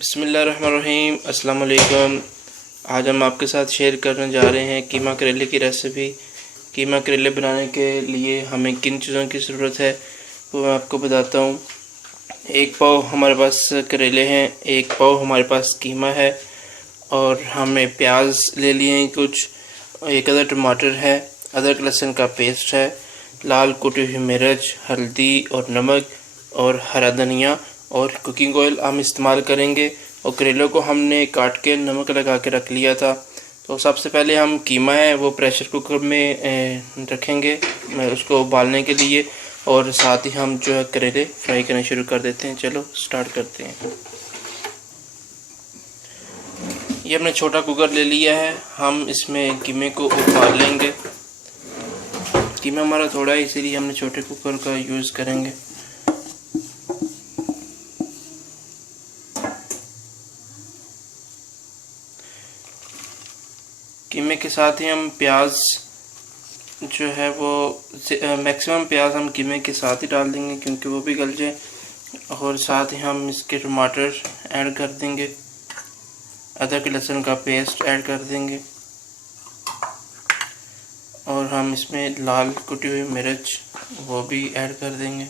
बिस्मिल्लाहिर्रहमानिर्रहीम। अस्सलाम वालेकुम। आज हम आपके साथ शेयर करने जा रहे हैं कीमा करेले की रेसिपी। कीमा करेले बनाने के लिए हमें किन चीज़ों की ज़रूरत है वो मैं आपको बताता हूँ। एक पाव हमारे पास करेले हैं, एक पाव हमारे पास कीमा है और हमने प्याज ले लिए हैं कुछ, एक अदर टमाटर है, अदरक लहसुन का पेस्ट है, लाल कुटी हुई मिर्च, हल्दी और नमक और हरा धनिया और कुकिंग ऑयल हम इस्तेमाल करेंगे। और करेलों को हमने काट के नमक लगा के रख लिया था। तो सबसे पहले हम कीमा है वो प्रेशर कुकर में रखेंगे उसको उबालने के लिए, और साथ ही हम जो है करेले फ्राई करना शुरू कर देते हैं। चलो स्टार्ट करते हैं। ये हमने छोटा कुकर ले लिया है, हम इसमें कीमे को उबाल लेंगे। कीमा हमारा थोड़ा है इसीलिए हमने छोटे कुकर का यूज़ करेंगे। कीमे के साथ ही हम प्याज जो है वो मैक्सिमम प्याज हम कीमे के साथ ही डाल देंगे क्योंकि वो भी गल जाए, और साथ ही हम इसके टमाटर ऐड कर देंगे, अदरक लहसुन का पेस्ट ऐड कर देंगे और हम इसमें लाल कुटी हुई मिर्च वो भी ऐड कर देंगे।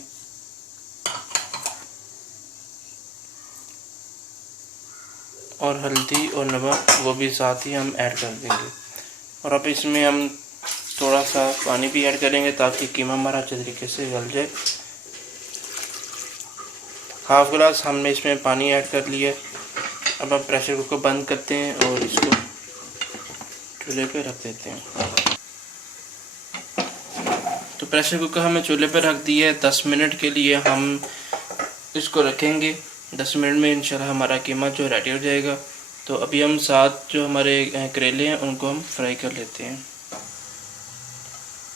और हल्दी और नमक वो भी साथ ही हम ऐड कर देंगे। और अब इसमें हम थोड़ा सा पानी भी ऐड करेंगे ताकि कीमा हमारा अच्छे तरीके से गल जाए। हाफ गिलास हमने इसमें पानी ऐड कर लिया। अब हम प्रेशर कुकर बंद करते हैं और इसको चूल्हे पे रख देते हैं। तो प्रेशर कुकर हमें चूल्हे पे रख दिया है। 10 मिनट के लिए हम इसको रखेंगे। 10 मिनट में इंशाल्लाह हमारा कीमा जो रेडी हो जाएगा। तो अभी हम साथ जो हमारे करेले हैं उनको हम फ्राई कर लेते हैं।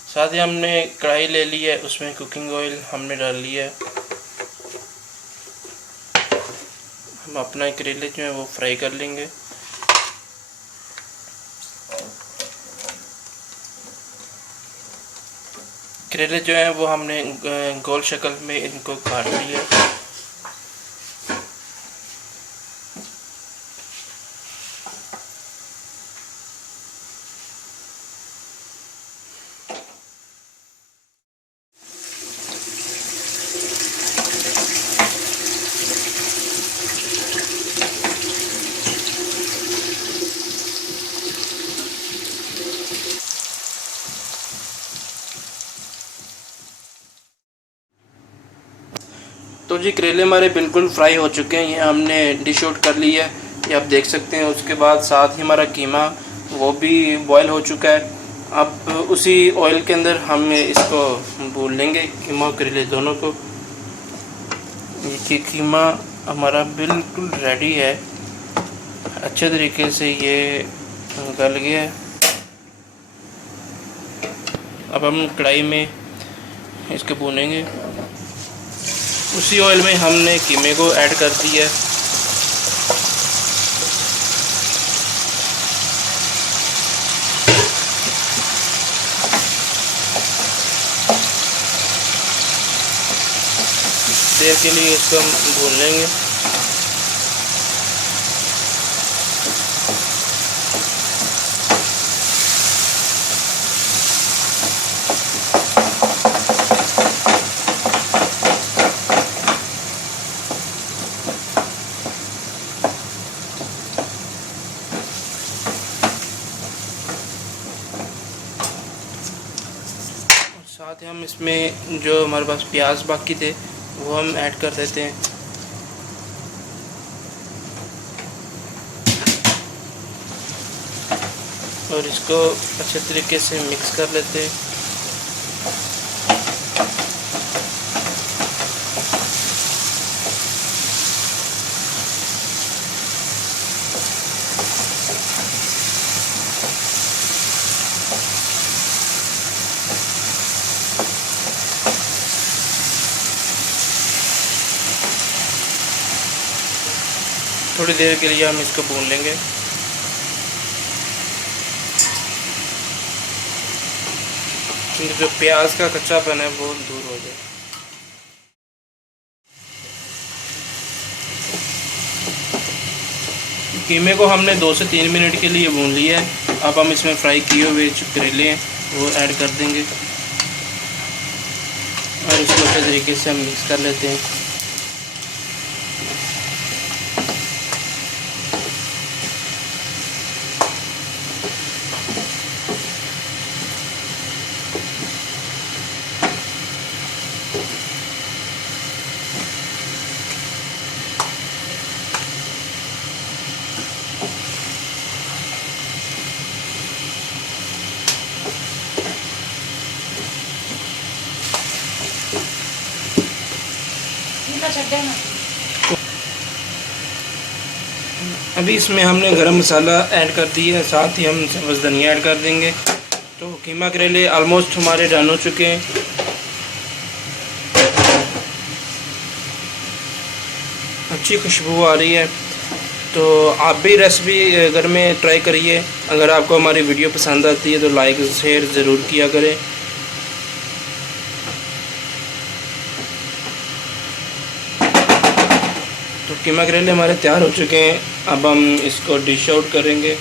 साथ ही हमने कढ़ाई ले ली है, उसमें कुकिंग ऑयल हमने डाल लिया है। हम अपना करेले जो है वो फ्राई कर लेंगे। करेले जो है वो हमने गोल शक्ल में इनको काट लिया। तो जी करेले हमारे बिल्कुल फ्राई हो चुके हैं। ये हमने डिश आउट कर लिया है, ये आप देख सकते हैं। उसके बाद साथ ही हमारा कीमा वो भी बॉयल हो चुका है। अब उसी ऑयल के अंदर हम इसको भून लेंगे, कीमा और करेले दोनों को। ये कीमा हमारा बिल्कुल रेडी है, अच्छे तरीके से ये गल गया है। अब हम कढ़ाई में इसको भूनेंगे। उसी ऑयल में हमने कीमे को ऐड कर दिया है। देर के लिए इसको हम भून लेंगे। साथ ही हम इसमें जो हमारे पास प्याज बाकी थे वो हम ऐड कर देते हैं। और इसको अच्छे तरीके से मिक्स कर लेते हैं। थोड़ी देर के लिए हम इसको भून लेंगे। जो प्याज का कच्चापन है वो दूर हो जाए। कीमे को हमने 2 से 3 मिनट के लिए भून लिया है। अब हम इसमें फ्राई किए हुए जो करेले हैं वो ऐड कर देंगे और इसको अच्छे तरीके से हम मिक्स कर लेते हैं। अभी इसमें हमने गरम मसाला ऐड कर दिया है, साथ ही हम सब्ज़ धनिया ऐड कर देंगे। तो कीमा करेले ऑलमोस्ट हमारे डन हो चुके हैं। अच्छी खुशबू आ रही है। तो आप भी रेसिपी घर में ट्राई करिए। अगर आपको हमारी वीडियो पसंद आती है तो लाइक शेयर ज़रूर किया करें। तो कीमा करेले हमारे तैयार हो चुके हैं। अब हम इसको डिश आउट करेंगे।